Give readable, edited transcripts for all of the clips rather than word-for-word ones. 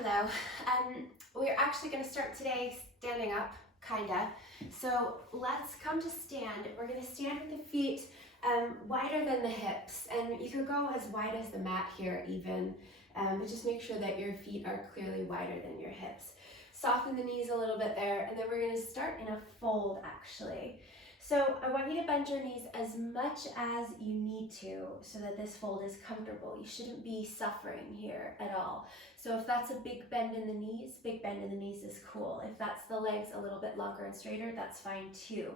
Hello. We're actually going to start today standing up, kinda. So let's come to stand. We're going to stand with the feet wider than the hips, and you can go as wide as the mat here even, but just make sure that your feet are clearly wider than your hips. Soften the knees a little bit there, and then we're going to start in a fold actually. So I want you to bend your knees as much as you need to so that this fold is comfortable. You shouldn't be suffering here at all. So if that's a big bend in the knees, big bend in the knees is cool. If that's the legs a little bit longer and straighter, that's fine too.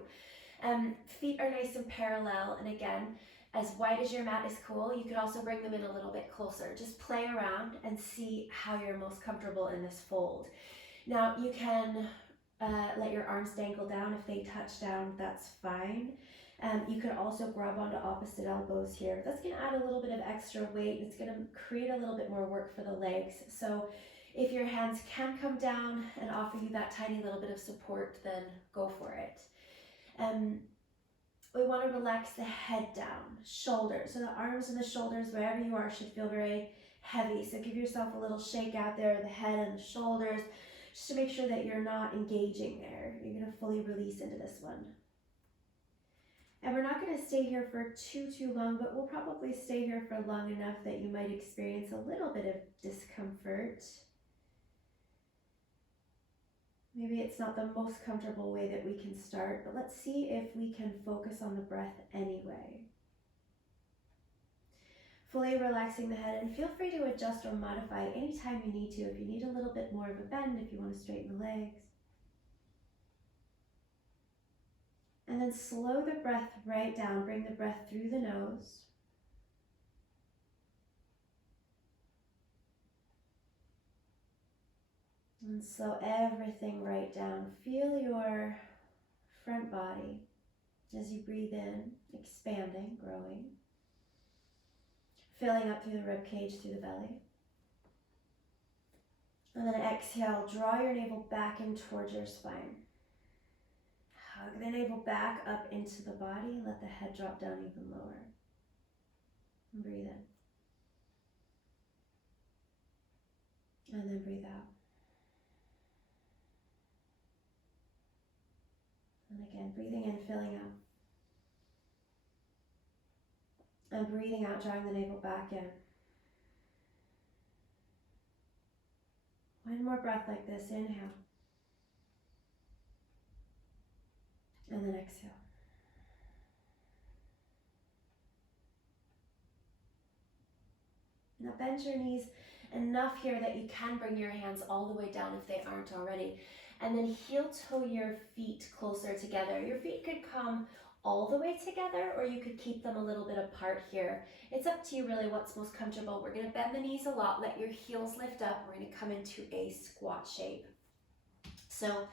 Feet are nice and parallel, and again, as wide as your mat is cool. You could also bring them in a little bit closer. Just play around and see how you're most comfortable in this fold. Now you can let your arms dangle down. If they touch down, that's fine. You could also grab onto opposite elbows here. That's going to add a little bit of extra weight. It's going to create a little bit more work for the legs. So if your hands can come down and offer you that tiny little bit of support, then go for it. We want to relax the head down, shoulders. So the arms and the shoulders, wherever you are, should feel very heavy. So give yourself a little shake out there, the head and the shoulders, just to make sure that you're not engaging there. You're going to fully release into this one. And we're not going to stay here for too long, but we'll probably stay here for long enough that you might experience a little bit of discomfort. Maybe it's not the most comfortable way that we can start, but let's see if we can focus on the breath anyway. Fully relaxing the head, and feel free to adjust or modify anytime you need to. If you need a little bit more of a bend, if you want to straighten the legs. And then slow the breath right down. Bring the breath through the nose. And slow everything right down. Feel your front body as you breathe in, expanding, growing. Filling up through the rib cage, through the belly. And then exhale, draw your navel back in towards your spine. Hug the navel back up into the body. Let the head drop down even lower. And breathe in. And then breathe out. And again, breathing in, filling up. And breathing out, drawing the navel back in. One more breath like this. Inhale. And then exhale. Now bend your knees enough here that you can bring your hands all the way down if they aren't already. And then heel toe your feet closer together. Your feet could come all the way together, or you could keep them a little bit apart here. It's up to you really what's most comfortable. We're going to bend the knees a lot, let your heels lift up. We're going to come into a squat shape. So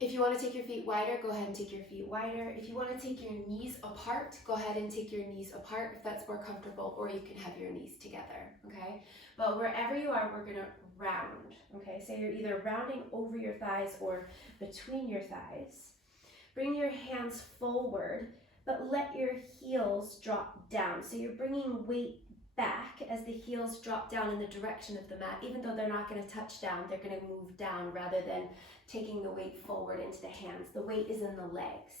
if you want to take your feet wider, go ahead and take your feet wider. If you want to take your knees apart, go ahead and take your knees apart if that's more comfortable, or you can have your knees together, okay? But wherever you are, we're going to round, okay? So you're either rounding over your thighs or between your thighs. Bring your hands forward, but let your heels drop down. So you're bringing weight back as the heels drop down in the direction of the mat. Even though they're not going to touch down, they're going to move down rather than taking the weight forward into the hands. The weight is in the legs.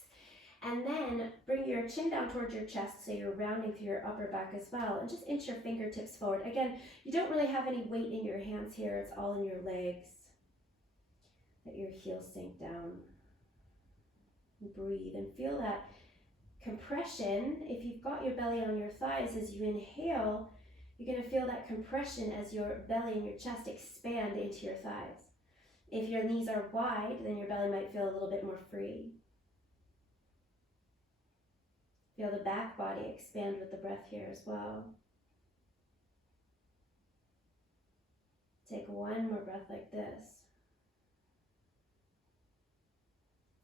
And then bring your chin down towards your chest, so you're rounding through your upper back as well, and just inch your fingertips forward. Again, you don't really have any weight in your hands here. It's all in your legs. Let your heels sink down. Breathe and feel that compression. If you've got your belly on your thighs, as you inhale, you're going to feel that compression as your belly and your chest expand into your thighs. If your knees are wide, then your belly might feel a little bit more free. Feel the back body expand with the breath here as well. Take one more breath like this.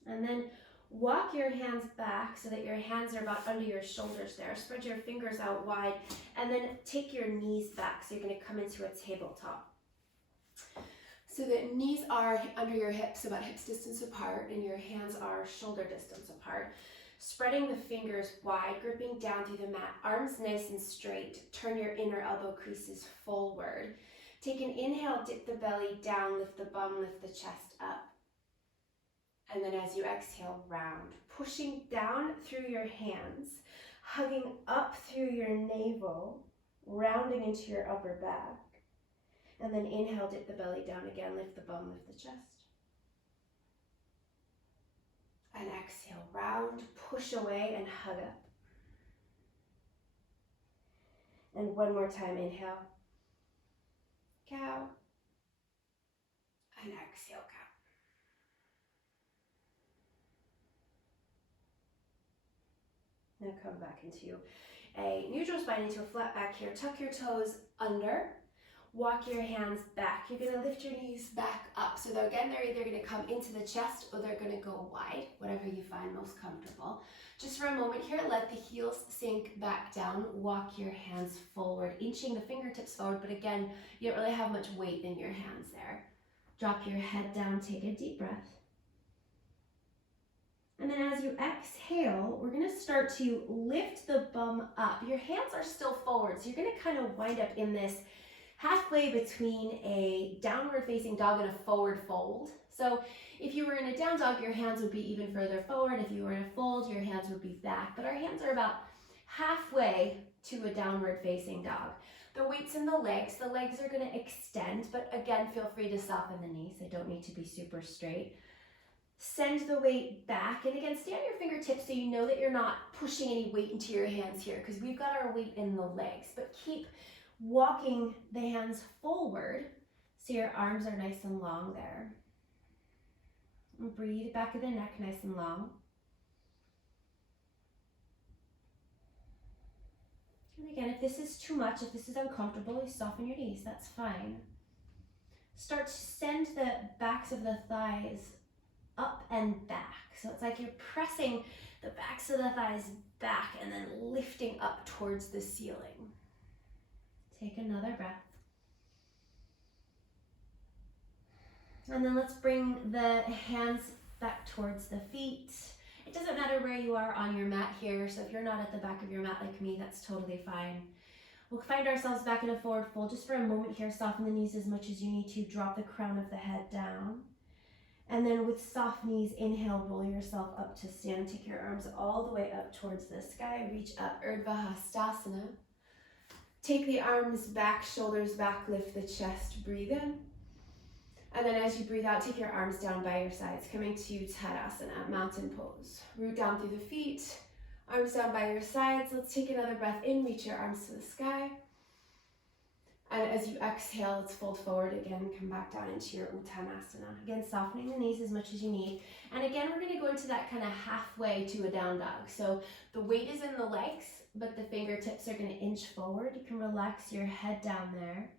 And then walk your hands back so that your hands are about under your shoulders there. Spread your fingers out wide, and then take your knees back. So you're going to come into a tabletop. So the knees are under your hips, about hips distance apart, and your hands are shoulder distance apart. Spreading the fingers wide, gripping down through the mat, arms nice and straight. Turn your inner elbow creases forward. Take an inhale, dip the belly down, lift the bum, lift the chest up. And then as you exhale, round, pushing down through your hands, hugging up through your navel, rounding into your upper back. And then inhale, dip the belly down again, lift the bum, lift the chest. And exhale, round, push away and hug up. And one more time, inhale, cow. And exhale, cow. Now come back into a neutral spine, into a flat back here. Tuck your toes under. Walk your hands back. You're going to lift your knees back up. So again, they're either going to come into the chest or they're going to go wide, whatever you find most comfortable. Just for a moment here, let the heels sink back down. Walk your hands forward, inching the fingertips forward. But again, you don't really have much weight in your hands there. Drop your head down. Take a deep breath. And then as you exhale, we're going to start to lift the bum up. Your hands are still forward, so you're going to kind of wind up in this halfway between a downward facing dog and a forward fold. So if you were in a down dog, your hands would be even further forward. If you were in a fold, your hands would be back. But our hands are about halfway to a downward facing dog. The weight's in the legs. The legs are going to extend, but again, feel free to soften the knees. They don't need to be super straight. Send the weight back, and again, stay on your fingertips so you know that you're not pushing any weight into your hands here, because we've got our weight in the legs, but keep walking the hands forward so your arms are nice and long there. And breathe, back of the neck nice and long. And again, if this is too much, if this is uncomfortable, you soften your knees, that's fine. Start to send the backs of the thighs up and back. So it's like you're pressing the backs of the thighs back and then lifting up towards the ceiling. Take another breath. And then let's bring the hands back towards the feet. It doesn't matter where you are on your mat here, so if you're not at the back of your mat like me, that's totally fine. We'll find ourselves back in a forward fold. Just for a moment here, soften the knees as much as you need to. Drop the crown of the head down. And then with soft knees, inhale, roll yourself up to stand. Take your arms all the way up towards the sky. Reach up, Urdhva Hastasana. Take the arms back, shoulders back, lift the chest, breathe in. And then as you breathe out, take your arms down by your sides, coming to Tadasana, mountain pose. Root down through the feet, arms down by your sides. Let's take another breath in, reach your arms to the sky. And as you exhale, let's fold forward again and come back down into your Uttanasana. Again, softening the knees as much as you need. And again, we're gonna go into that kind of halfway to a down dog. So the weight is in the legs, but the fingertips are gonna inch forward. You can relax your head down there.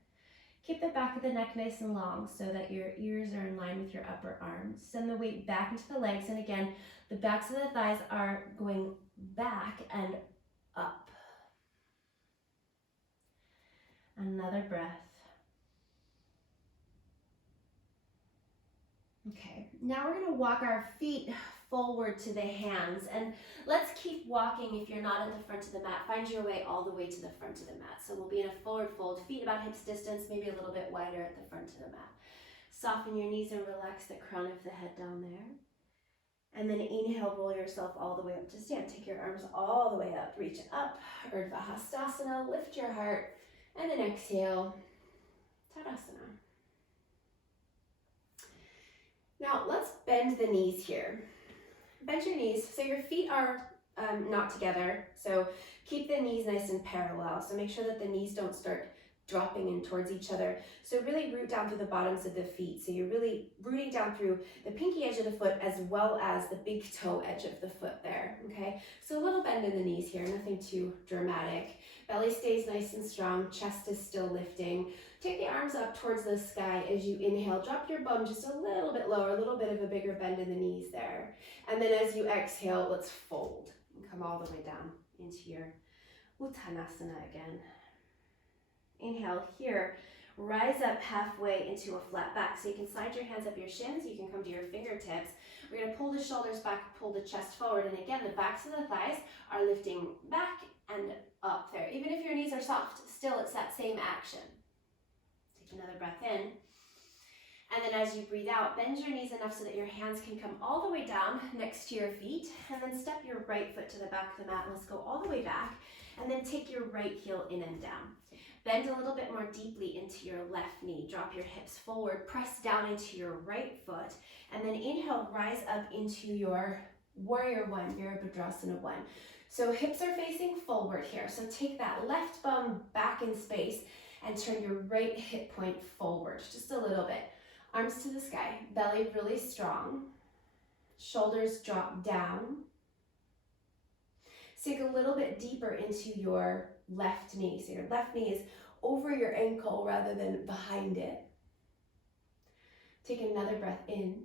Keep the back of the neck nice and long so that your ears are in line with your upper arms. Send the weight back into the legs. And again, the backs of the thighs are going back and up. Another breath. Okay, now we're gonna walk our feet forward to the hands, and let's keep walking. If you're not at the front of the mat, find your way all the way to the front of the mat. So we'll be in a forward fold, feet about hips distance, maybe a little bit wider at the front of the mat. Soften your knees and relax the crown of the head down there. And then inhale, roll yourself all the way up to stand. Take your arms all the way up, reach up, Urdhva Hastasana, lift your heart. And then exhale, Tadasana. Now let's bend the knees here. Bend your knees so your feet are not together. So keep the knees nice and parallel. So make sure that the knees don't start dropping in towards each other. So really root down through the bottoms of the feet. So you're really rooting down through the pinky edge of the foot as well as the big toe edge of the foot there, okay? So a little bend in the knees here, nothing too dramatic. Belly stays nice and strong, chest is still lifting. Take the arms up towards the sky as you inhale. Drop your bum just a little bit lower, a little bit of a bigger bend in the knees there. And then as you exhale, let's fold and come all the way down into your Uttanasana again. Inhale here, rise up halfway into a flat back. So you can slide your hands up your shins, you can come to your fingertips. We're gonna pull the shoulders back, pull the chest forward. And again, the backs of the thighs are lifting back and up there. Even if your knees are soft, still it's that same action. Take another breath in. And then as you breathe out, bend your knees enough so that your hands can come all the way down next to your feet. And then step your right foot to the back of the mat. Let's go all the way back. And then take your right heel in and down. Bend a little bit more deeply into your left knee. Drop your hips forward. Press down into your right foot. And then inhale, rise up into your warrior one, Virabhadrasana one. So hips are facing forward here. So take that left bum back in space and turn your right hip point forward just a little bit. Arms to the sky, belly really strong, shoulders drop down. Sink a little bit deeper into your left knee. So your left knee is over your ankle rather than behind it. Take another breath in.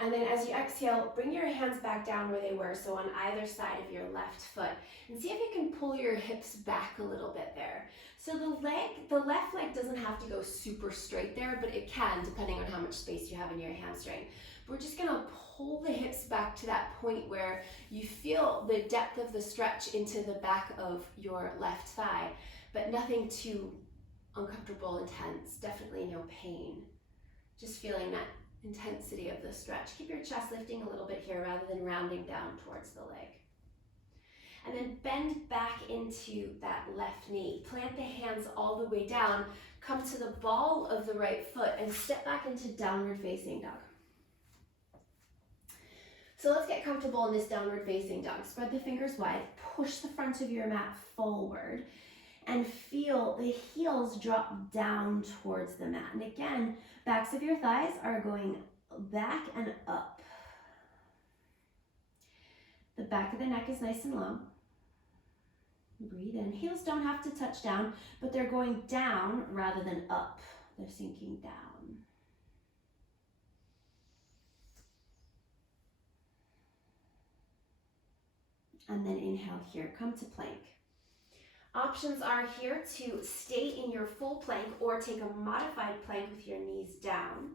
And then as you exhale, bring your hands back down where they were, so on either side of your left foot. And see if you can pull your hips back a little bit there. So the left leg doesn't have to go super straight there, but it can depending on how much space you have in your hamstring. But we're just gonna pull the hips back to that point where you feel the depth of the stretch into the back of your left thigh, but nothing too uncomfortable, intense, definitely no pain. Just feeling that intensity of the stretch. Keep your chest lifting a little bit here rather than rounding down towards the leg. And then bend back into that left knee. Plant the hands all the way down. Come to the ball of the right foot and step back into downward facing dog. So let's get comfortable in this downward facing dog. Spread the fingers wide. Push the front of your mat forward and feel the heels drop down towards the mat. And again, backs of your thighs are going back and up. The back of the neck is nice and long. Breathe in. Heels don't have to touch down, but they're going down rather than up. They're sinking down. And then inhale here, come to plank. Options are here to stay in your full plank or take a modified plank with your knees down.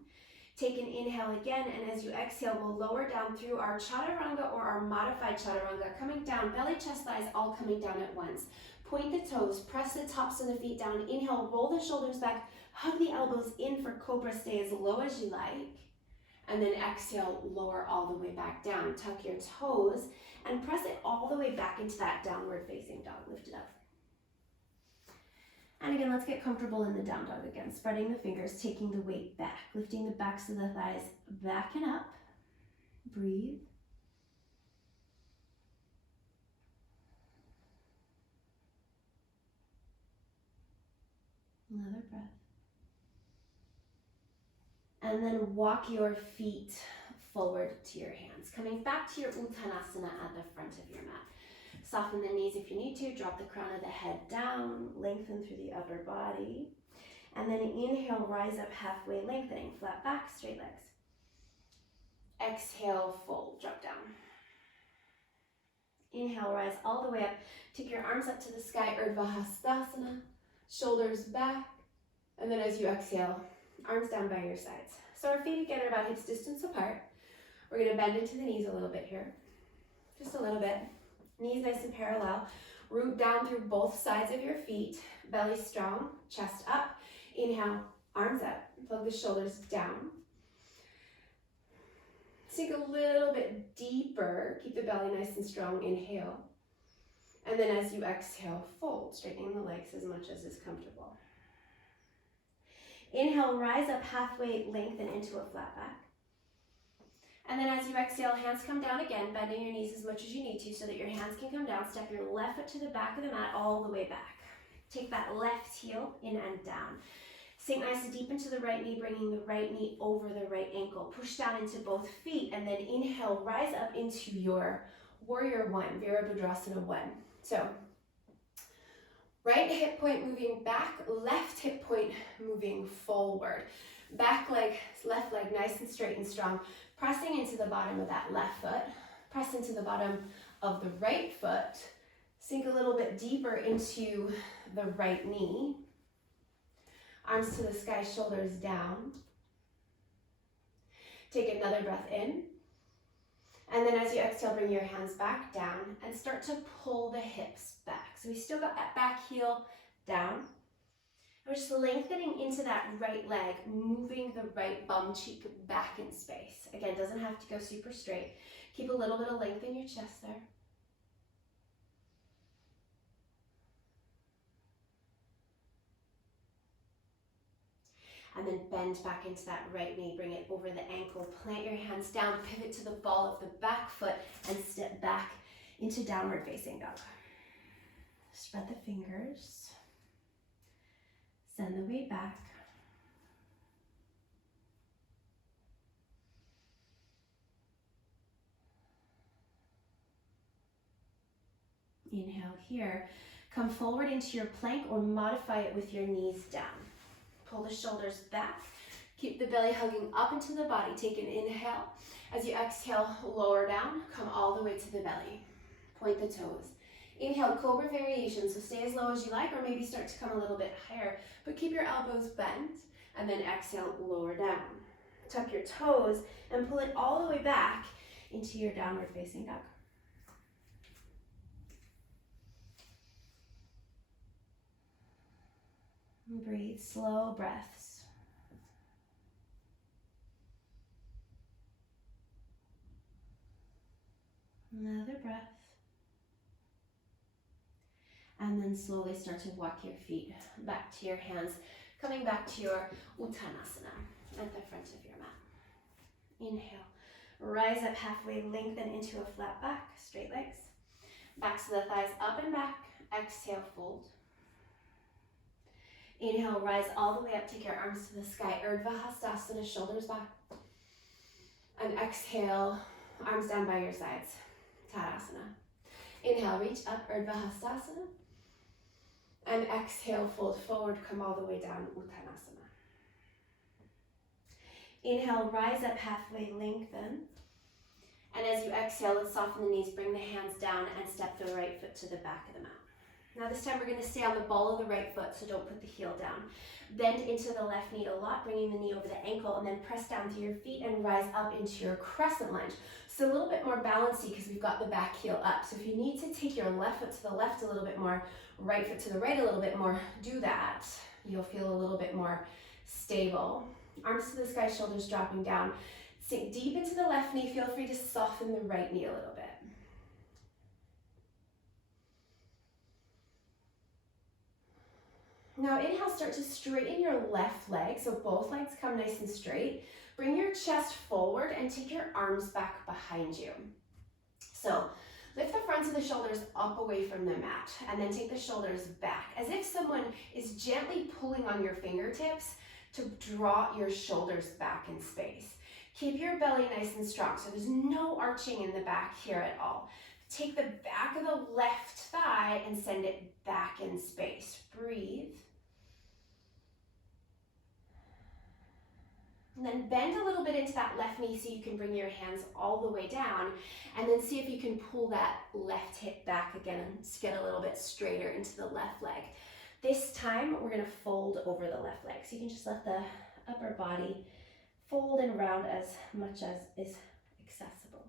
Take an inhale again, and as you exhale, we'll lower down through our chaturanga or our modified chaturanga, coming down, belly, chest, thighs, all coming down at once. Point the toes, press the tops of the feet down. Inhale, roll the shoulders back, hug the elbows in for cobra, stay as low as you like. And then exhale, lower all the way back down. Tuck your toes and press it all the way back into that downward facing dog. Lift it up. And again, let's get comfortable in the down dog again. Spreading the fingers, taking the weight back, lifting the backs of the thighs back and up. Breathe. Another breath. And then walk your feet forward to your hands. Coming back to your Uttanasana at the front of your mat. Soften the knees if you need to. Drop the crown of the head down. Lengthen through the upper body. And then inhale, rise up halfway, lengthening. Flat back, straight legs. Exhale, fold, drop down. Inhale, rise all the way up. Take your arms up to the sky, Urdhva Hastasana. Shoulders back. And then as you exhale, arms down by your sides. So our feet again are about hips distance apart. We're going to bend into the knees a little bit here. Just a little bit. Knees nice and parallel. Root down through both sides of your feet. Belly strong, chest up. Inhale, arms up. Plug the shoulders down. Sink a little bit deeper. Keep the belly nice and strong. Inhale. And then as you exhale, fold, straightening the legs as much as is comfortable. Inhale, rise up halfway, lengthen into a flat back. And then as you exhale, hands come down again, bending your knees as much as you need to so that your hands can come down. Step your left foot to the back of the mat all the way back. Take that left heel in and down. Sink nice and deep into the right knee, bringing the right knee over the right ankle. Push down into both feet and then inhale, rise up into your warrior one, Virabhadrasana one. So right hip point moving back, left hip point moving forward. Back leg, left leg nice and straight and strong. Pressing into the bottom of that left foot. Press into the bottom of the right foot. Sink a little bit deeper into the right knee. Arms to the sky, shoulders down. Take another breath in. And then as you exhale, bring your hands back down and start to pull the hips back. So we still got that back heel down. We're just lengthening into that right leg, moving the right bum cheek back in space. Again, doesn't have to go super straight. Keep a little bit of length in your chest there. And then bend back into that right knee, bring it over the ankle, plant your hands down, pivot to the ball of the back foot, and step back into downward facing dog. Spread the fingers, send the weight back. Inhale here, come forward into your plank or modify it with your knees down. Pull the shoulders back, keep the belly hugging up into the body. Take an inhale. As you exhale, lower down, come all the way to the belly. Point the toes. Inhale, cobra variation, so stay as low as you like or maybe start to come a little bit higher, but keep your elbows bent, and then exhale, lower down. Tuck your toes and pull it all the way back into your downward facing dog. And breathe, slow breaths. Another breath. And then slowly start to walk your feet back to your hands, coming back to your Uttanasana at the front of your mat. Inhale, rise up halfway, lengthen into a flat back, straight legs. Backs of the thighs up and back. Exhale, fold. Inhale, rise all the way up, take your arms to the sky, Urdhva Hastasana, shoulders back. And exhale, arms down by your sides, Tadasana. Inhale, reach up, Urdhva Hastasana. And exhale, fold forward, come all the way down, Uttanasana. Inhale, rise up halfway, lengthen. And as you exhale, let's soften the knees, bring the hands down and step the right foot to the back of the mat. Now this time we're going to stay on the ball of the right foot, so don't put the heel down. Bend into the left knee a lot, bringing the knee over the ankle, and then press down to your feet and rise up into your crescent lunge. So a little bit more balancey because we've got the back heel up. So if you need to take your left foot to the left a little bit more, right foot to the right a little bit more, do that. You'll feel a little bit more stable. Arms to the sky, shoulders dropping down. Sink deep into the left knee. Feel free to soften the right knee a little bit. Now inhale, start to straighten your left leg, so both legs come nice and straight. Bring your chest forward and take your arms back behind you. So lift the fronts of the shoulders up away from the mat, and then take the shoulders back, as if someone is gently pulling on your fingertips to draw your shoulders back in space. Keep your belly nice and strong, so there's no arching in the back here at all. Take the back of the left thigh and send it back in space. Breathe. And then bend a little bit into that left knee so you can bring your hands all the way down, and then see if you can pull that left hip back again and just get a little bit straighter into the left leg. This time we're going to fold over the left leg, so you can just let the upper body fold and round as much as is accessible.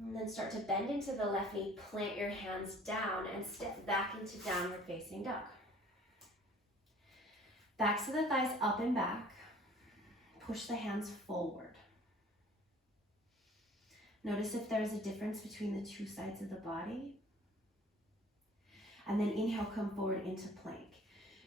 And then start to bend into the left knee, plant your hands down and step back into downward facing dog. Backs of the thighs up and back. Push the hands forward. Notice if there's a difference between the two sides of the body. And then inhale, come forward into plank.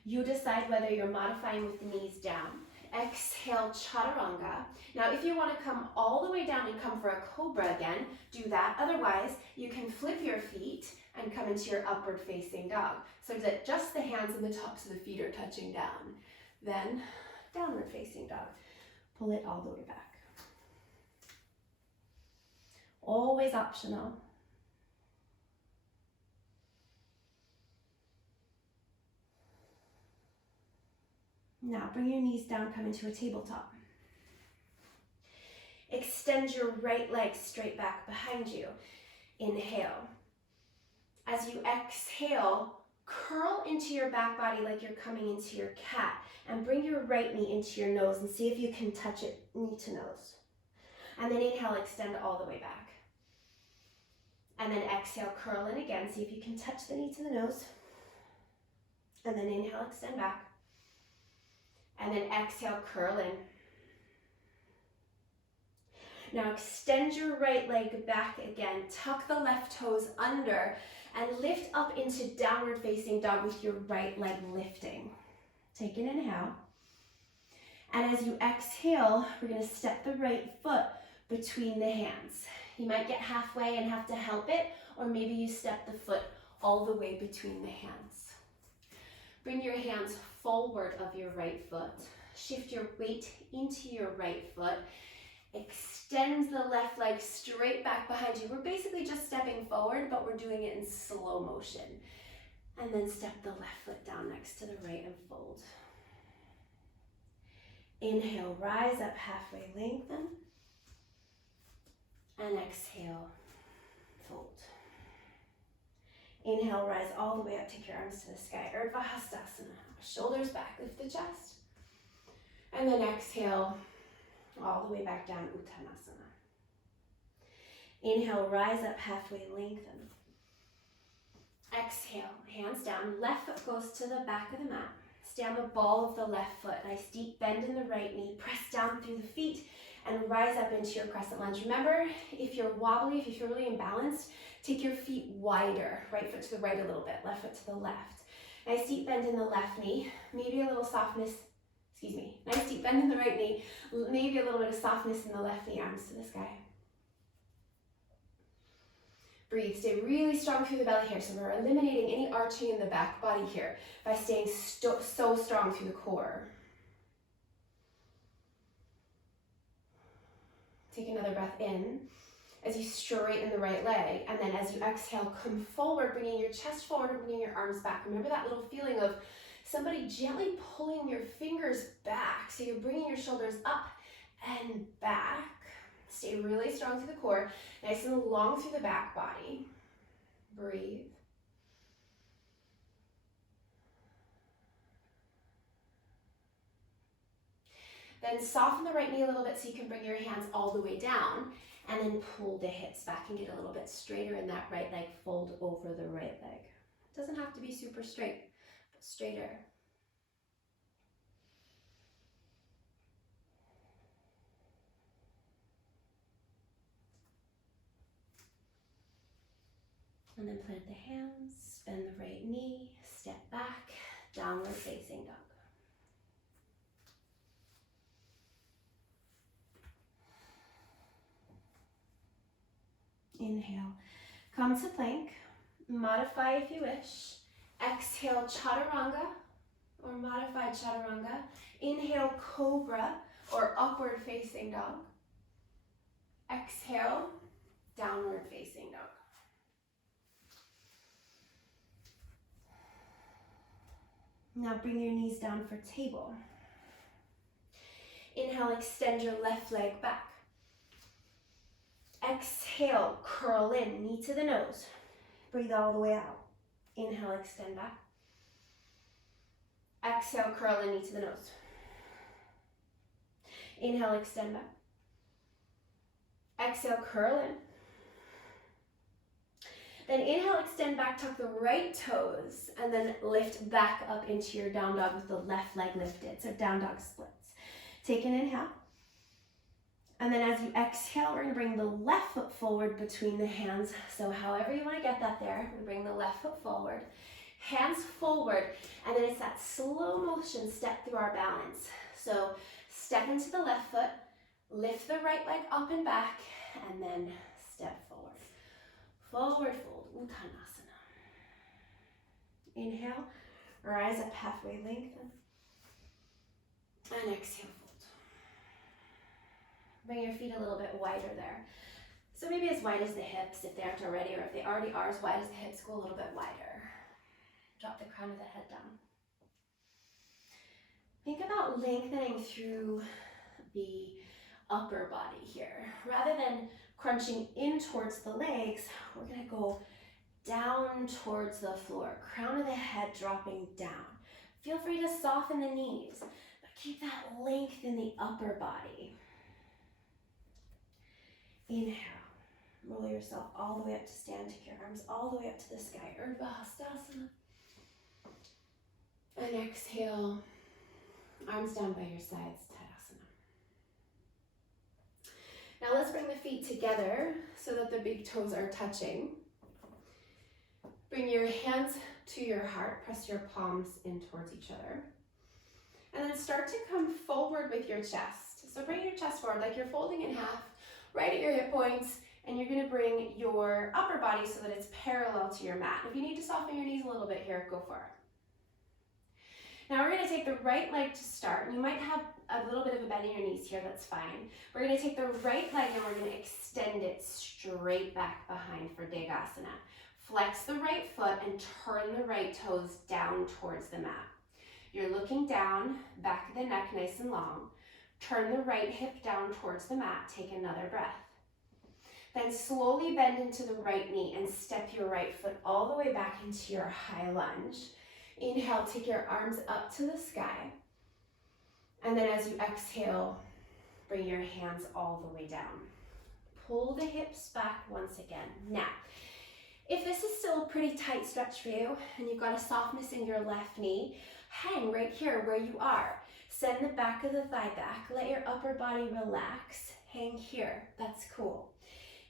You decide whether you're modifying with the knees down. Exhale, chaturanga. Now, if you want to come all the way down and come for a cobra again, do that. Otherwise, you can flip your feet and come into your upward facing dog, so that just the hands and the tops of the feet are touching down. Then, downward facing dog. Pull it all the way back. Always optional. Now bring your knees down, come into a tabletop. Extend your right leg straight back behind you. Inhale. As you exhale, curl into your back body like you're coming into your cat, and bring your right knee into your nose and see if you can touch it knee to nose. And then inhale, extend all the way back. And then exhale, curl in again. See if you can touch the knee to the nose. And then inhale, extend back. And then exhale, curl in. Now extend your right leg back again. Tuck the left toes under and lift up into downward facing dog with your right leg lifting. Take an inhale. And as you exhale, we're going to step the right foot between the hands. You might get halfway and have to help it, or maybe you step the foot all the way between the hands. Bring your hands forward of your right foot. Shift your weight into your right foot. Extend the left leg straight back behind you. We're basically just stepping forward, but we're doing it in slow motion. And then step the left foot down next to the right and fold. Inhale, rise up halfway, lengthen. And exhale, fold. Inhale, rise all the way up, take your arms to the sky. Urdhva Hastasana. Shoulders back, lift the chest. And then exhale, all the way back down, Uttanasana. Inhale, rise up halfway, lengthen. Exhale, hands down, left foot goes to the back of the mat. Stay on the ball of the left foot. Nice deep bend in the right knee. Press down through the feet and rise up into your crescent lunge. Remember, if you're wobbly, if you feel really imbalanced, take your feet wider. Right foot to the right a little bit, left foot to the left. Nice deep bend in the left knee. Maybe a little softness, nice deep bend in the right knee. Maybe a little bit of softness in the left knee, arms to the sky. Breathe, stay really strong through the belly here. So we're eliminating any arching in the back body here by staying so strong through the core. Take another breath in as you straighten the right leg. And then as you exhale, come forward, bringing your chest forward and bringing your arms back. Remember that little feeling of somebody gently pulling your fingers back. So you're bringing your shoulders up and back. Stay really strong through the core, nice and long through the back body. Breathe. Then soften the right knee a little bit so you can bring your hands all the way down, and then pull the hips back and get a little bit straighter in that right leg. Fold over the right leg. It doesn't have to be super straight, but straighter. And then plant the hands, bend the right knee, step back, downward facing dog. Inhale, come to plank, modify if you wish. Exhale, chaturanga or modified chaturanga. Inhale, cobra or upward facing dog. Exhale, downward facing dog. Now bring your knees down for table. Inhale, extend your left leg back. Exhale, curl in, knee to the nose. Breathe all the way out. Inhale, extend back. Exhale, curl in, knee to the nose. Inhale, extend back. Exhale, curl in. Then inhale, extend back, tuck the right toes, and then lift back up into your down dog with the left leg lifted. So down dog splits. Take an inhale. And then as you exhale, we're gonna bring the left foot forward between the hands. So however you wanna get that there, we bring the left foot forward, hands forward, and then it's that slow motion step through our balance. So step into the left foot, lift the right leg up and back, and then step forward. Forward fold, Uttanasana. Inhale, rise up halfway, lengthen. And exhale, fold. Bring your feet a little bit wider there. So maybe as wide as the hips if they aren't already, or if they already are as wide as the hips, go a little bit wider. Drop the crown of the head down. Think about lengthening through the upper body here. Rather than crunching in towards the legs, we're gonna go down towards the floor. Crown of the head dropping down. Feel free to soften the knees, but keep that length in the upper body. Inhale. Roll yourself all the way up to stand. Take your arms all the way up to the sky. Urdhva Hastasana. And exhale. Arms down by your sides. Tadasana. Now let's bring the feet together so that the big toes are touching. Bring your hands to your heart. Press your palms in towards each other. And then start to come forward with your chest. So bring your chest forward like you're folding in half, right at your hip points, and you're gonna bring your upper body so that it's parallel to your mat. If you need to soften your knees a little bit here, go for it. Now we're gonna take the right leg to start. And you might have a little bit of a bend in your knees here, that's fine. We're gonna take the right leg and we're gonna extend it straight back behind for Degasana. Flex the right foot and turn the right toes down towards the mat. You're looking down, back of the neck nice and long. Turn the right hip down towards the mat. Take another breath. Then slowly bend into the right knee and step your right foot all the way back into your high lunge. Inhale, take your arms up to the sky. And then as you exhale, bring your hands all the way down. Pull the hips back once again. Now, if this is still a pretty tight stretch for you and you've got a softness in your left knee, hang right here where you are. Send the back of the thigh back. Let your upper body relax. Hang here. That's cool.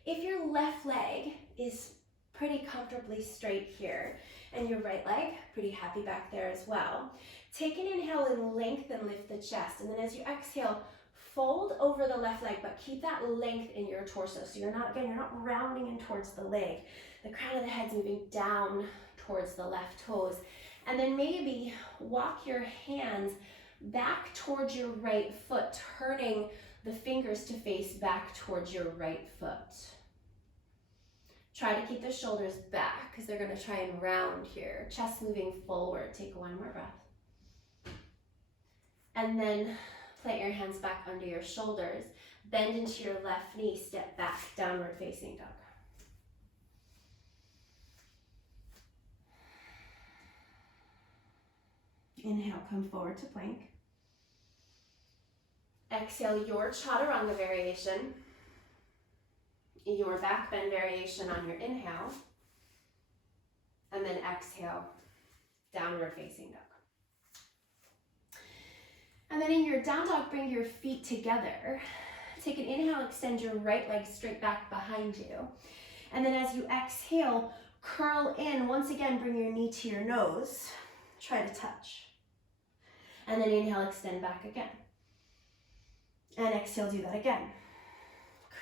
If your left leg is pretty comfortably straight here and your right leg pretty happy back there as well, take an inhale and lengthen, lift the chest. And then as you exhale, fold over the left leg, but keep that length in your torso. So you're not rounding in towards the leg. The crown of the head's moving down towards the left toes. And then maybe walk your hands back towards your right foot, turning the fingers to face back towards your right foot. Try to keep the shoulders back because they're going to try and round here. Chest moving forward. Take one more breath. And then plant your hands back under your shoulders. Bend into your left knee. Step back, downward facing dog. Inhale, come forward to plank. Exhale, your chaturanga variation. Your back bend variation on your inhale. And then exhale, downward facing dog. And then in your down dog, bring your feet together. Take an inhale, extend your right leg straight back behind you. And then as you exhale, curl in. Once again, bring your knee to your nose. Try to touch. And then inhale, extend back again. And exhale, do that again.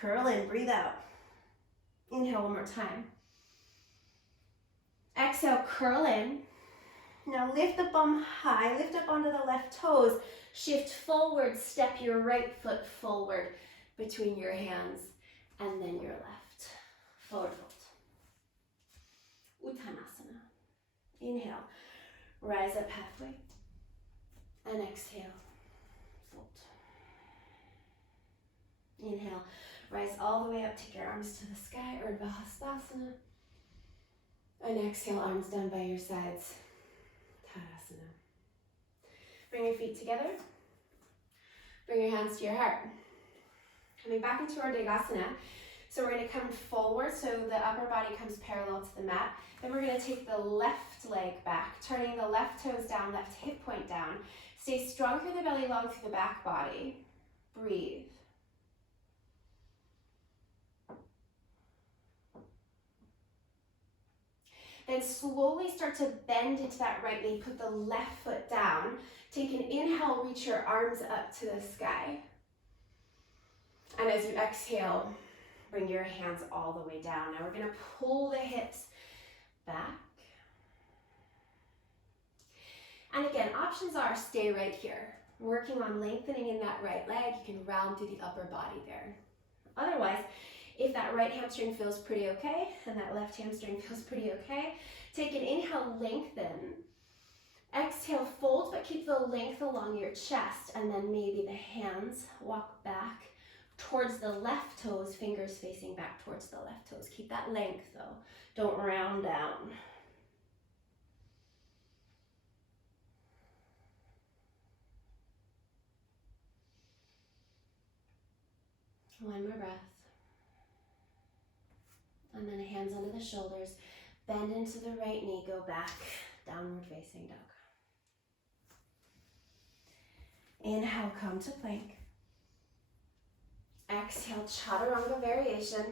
Curl in, breathe out. Inhale one more time. Exhale, curl in. Now lift the bum high, lift up onto the left toes. Shift forward, step your right foot forward between your hands and then your left. Forward fold. Uttanasana. Inhale, rise up halfway. And exhale, fold. Inhale, rise all the way up, take your arms to the sky, Urdhva Hastasana. And exhale, arms down by your sides, Tadasana. Bring your feet together. Bring your hands to your heart. Coming back into our Degasana. So we're going to come forward so the upper body comes parallel to the mat. Then we're going to take the left leg back, turning the left toes down, left hip point down. Stay strong through the belly, long through the back body. Breathe. Then slowly start to bend into that right knee. Put the left foot down. Take an inhale, reach your arms up to the sky. And as you exhale, bring your hands all the way down. Now we're going to pull the hips back. And again, options are stay right here. Working on lengthening in that right leg, you can round through the upper body there. Otherwise, if that right hamstring feels pretty okay and that left hamstring feels pretty okay, take an inhale, lengthen. Exhale, fold, but keep the length along your chest. And then maybe the hands walk back towards the left toes, fingers facing back towards the left toes. Keep that length though. Don't round down. One more breath. And then hands under the shoulders. Bend into the right knee, go back, downward facing dog. Inhale, come to plank. Exhale, chaturanga variation.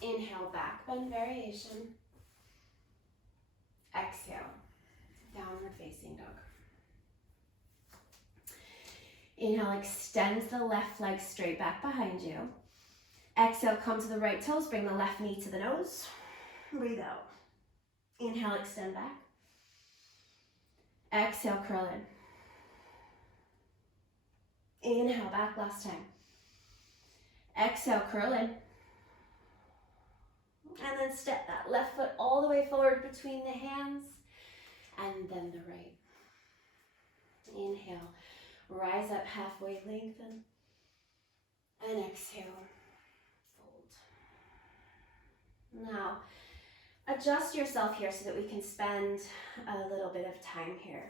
Inhale, back bend variation. Exhale, downward facing dog. Inhale, extend the left leg straight back behind you. Exhale, come to the right toes, bring the left knee to the nose. Breathe out. Inhale, extend back. Exhale, curl in. Inhale, back last time. Exhale, curl in. And then step that left foot all the way forward between the hands and then the right. Inhale, rise up halfway, lengthen. And exhale, fold. Now, adjust yourself here so that we can spend a little bit of time here.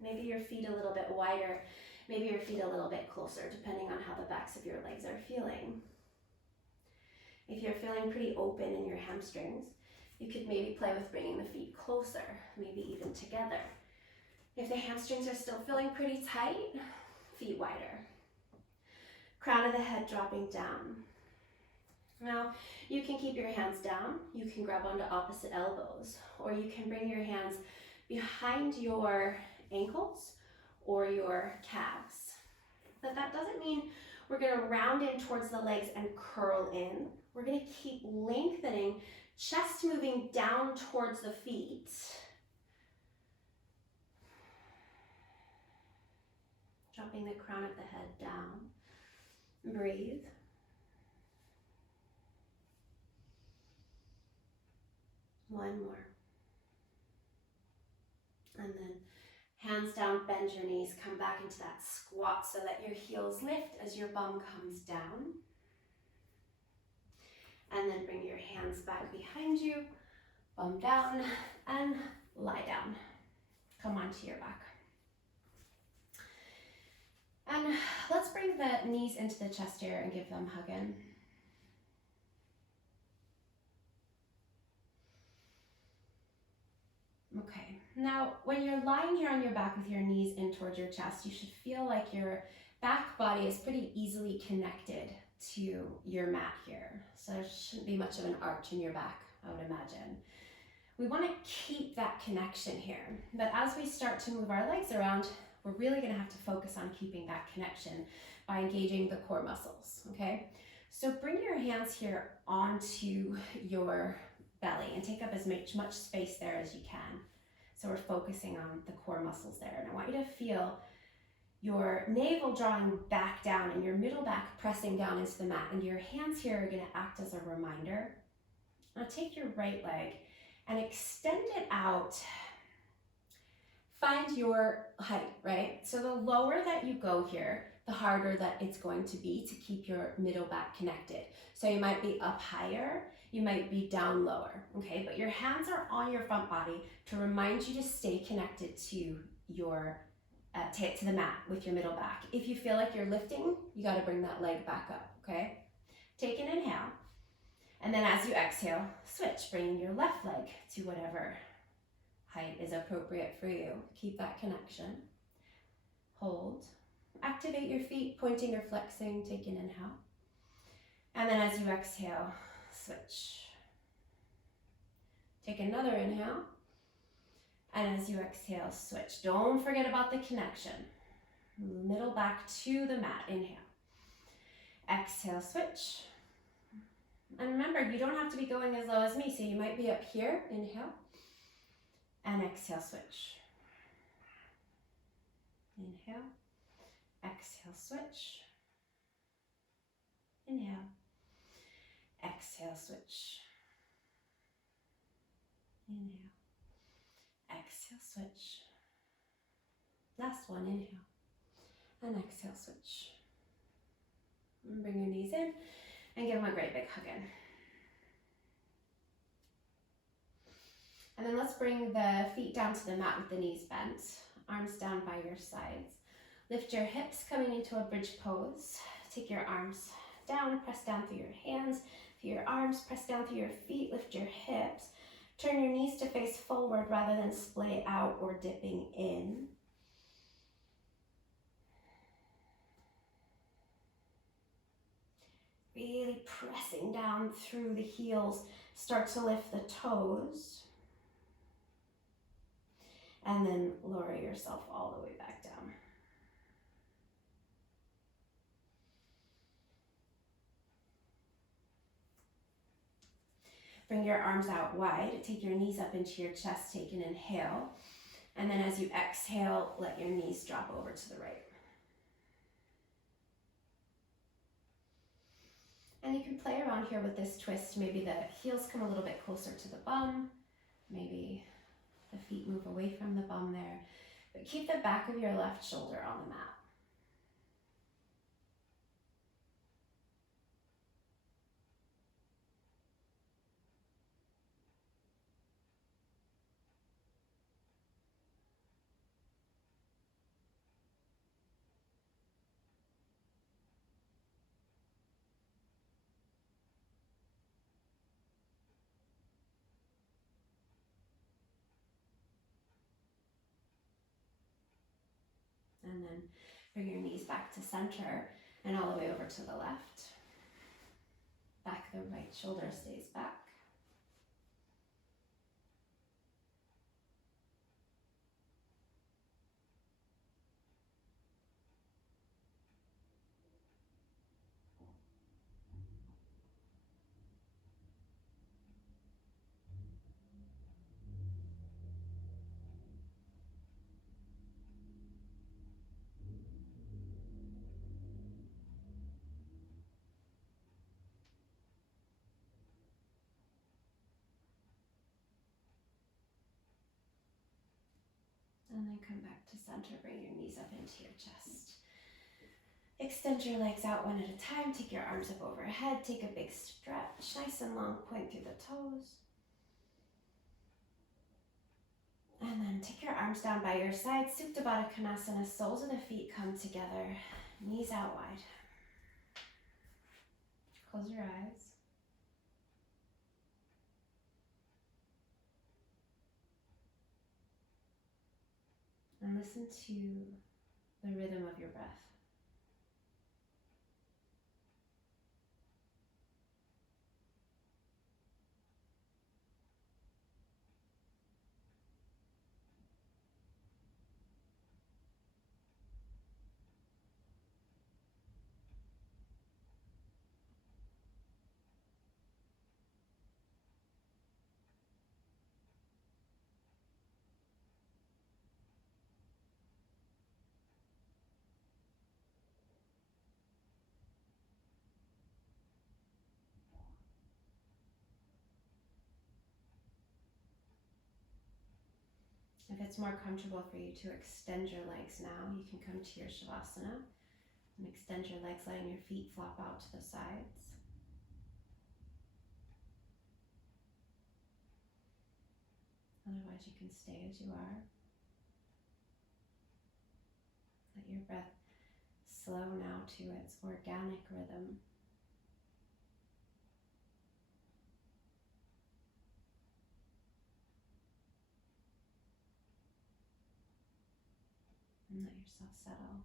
Maybe your feet a little bit wider, maybe your feet a little bit closer, depending on how the backs of your legs are feeling. If you're feeling pretty open in your hamstrings, you could maybe play with bringing the feet closer, maybe even together. If the hamstrings are still feeling pretty tight, feet wider. Crown of the head dropping down. Now, you can keep your hands down, you can grab onto opposite elbows, or you can bring your hands behind your ankles or your calves. But that doesn't mean we're gonna round in towards the legs and curl in. We're gonna keep lengthening, chest moving down towards the feet. Dropping the crown of the head down. Breathe. One more. And then hands down, bend your knees, come back into that squat so that your heels lift as your bum comes down. And then bring your hands back behind you, bum down, and lie down. Come onto your back. And let's bring the knees into the chest here and give them a hug in. Okay, now when you're lying here on your back with your knees in towards your chest, you should feel like your back body is pretty easily connected to your mat here. So there shouldn't be much of an arch in your back, I would imagine. We want to keep that connection here, but as we start to move our legs around, we're really going to have to focus on keeping that connection by engaging the core muscles, okay? So bring your hands here onto your belly and take up as much space there as you can. So we're focusing on the core muscles there. And I want you to feel your navel drawing back down and your middle back pressing down into the mat. And your hands here are going to act as a reminder. Now take your right leg and extend it out. Find your height, right? So the lower that you go here, the harder that it's going to be to keep your middle back connected. So you might be up higher, you might be down lower, okay? But your hands are on your front body to remind you to stay connected to your, to the mat with your middle back. If you feel like you're lifting, you gotta bring that leg back up, okay? Take an inhale, and then as you exhale, switch, bringing your left leg to whatever height is appropriate for you. Keep that connection. Hold. Activate your feet, pointing or flexing. Take an inhale. And then as you exhale, switch. Take another inhale. And as you exhale, switch. Don't forget about the connection. Middle back to the mat. Inhale. Exhale, switch. And remember, you don't have to be going as low as me, so you might be up here. Inhale. And exhale, switch. Inhale. Exhale, switch. Inhale. Exhale, switch. Inhale. Exhale, switch. Last one, inhale. And exhale, switch. And bring your knees in and give them a great big hug in. And then let's bring the feet down to the mat with the knees bent, arms down by your sides. Lift your hips coming into a bridge pose. Take your arms down. Press down through your hands, through your arms. Press down through your feet. Lift your hips. Turn your knees to face forward rather than splay out or dipping in. Really pressing down through the heels. Start to lift the toes. And then lower yourself all the way back down. Bring your arms out wide. Take your knees up into your chest. Take an inhale. And then as you exhale, let your knees drop over to the right. And you can play around here with this twist. Maybe the heels come a little bit closer to the bum. Maybe the feet move away from the bum there. But keep the back of your left shoulder on the mat. And then bring your knees back to center and all the way over to the left. Back of the right shoulder stays back. And then come back to center, bring your knees up into your chest. Extend your legs out one at a time, take your arms up overhead, take a big stretch, nice and long, point through the toes. And then take your arms down by your side, Supta Baddha Konasana, soles of the feet come together, knees out wide. Close your eyes. And listen to the rhythm of your breath. If it's more comfortable for you to extend your legs now, you can come to your Shavasana and extend your legs, letting your feet flop out to the sides. Otherwise, you can stay as you are. Let your breath slow now to its organic rhythm. And let yourself settle.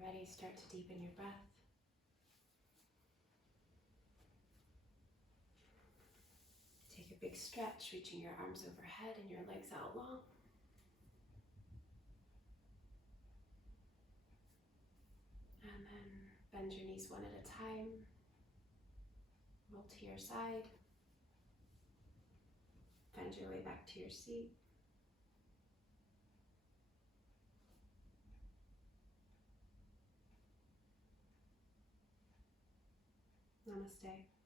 you're ready, start to deepen your breath. Take a big stretch, reaching your arms overhead and your legs out long. And then bend your knees one at a time. Roll to your side. Find your way back to your seat. Namaste.